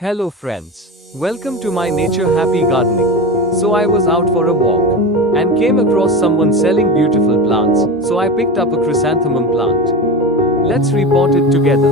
Hello friends. Welcome to my nature happy gardening. So I was out for a walk and came across someone selling beautiful plants, so I picked up a chrysanthemum plant. Let's repot it together.